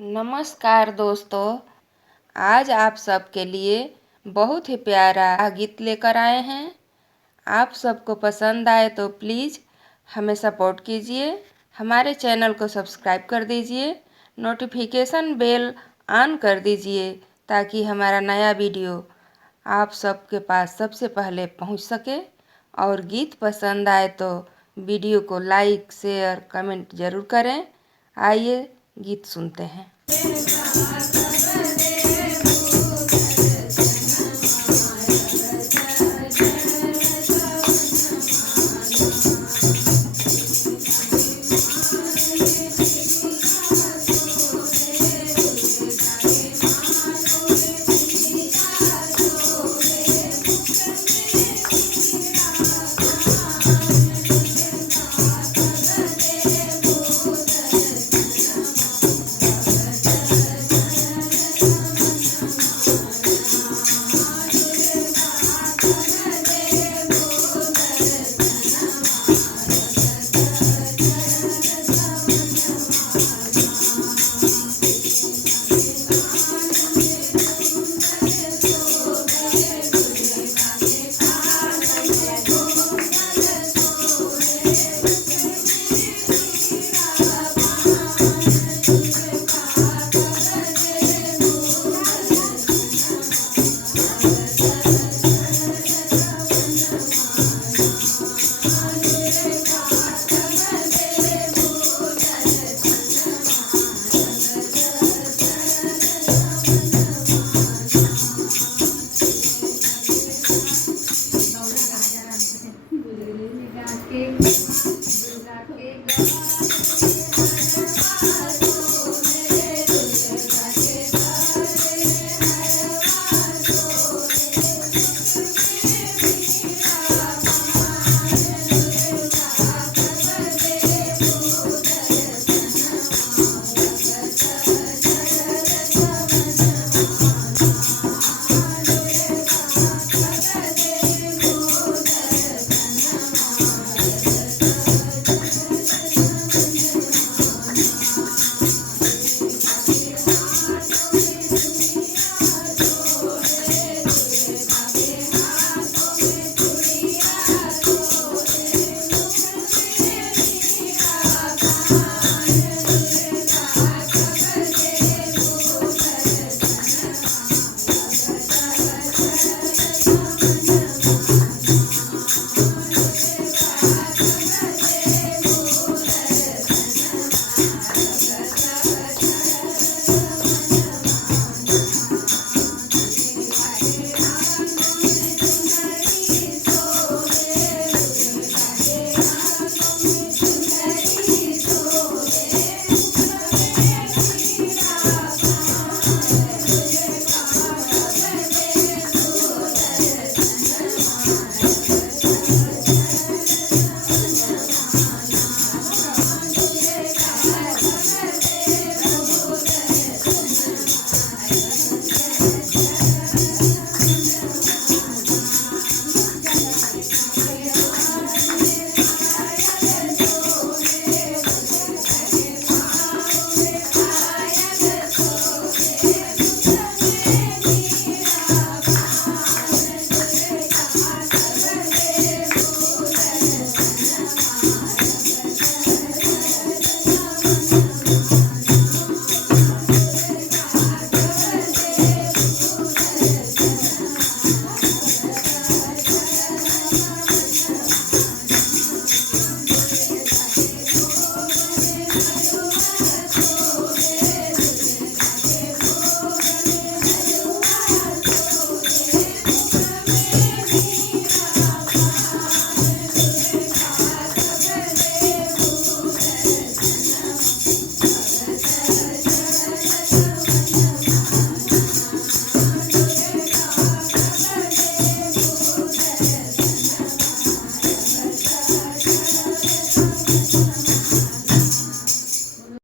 नमस्कार दोस्तों, आज आप सबके लिए बहुत ही प्यारा गीत लेकर आए हैं। आप सबको पसंद आए तो प्लीज़ हमें सपोर्ट कीजिए, हमारे चैनल को सब्सक्राइब कर दीजिए, नोटिफिकेशन बेल ऑन कर दीजिए ताकि हमारा नया वीडियो आप सबके पास सबसे पहले पहुंच सके। और गीत पसंद आए तो वीडियो को लाइक, शेयर, कमेंट ज़रूर करें। आइए गीत सुनते हैं।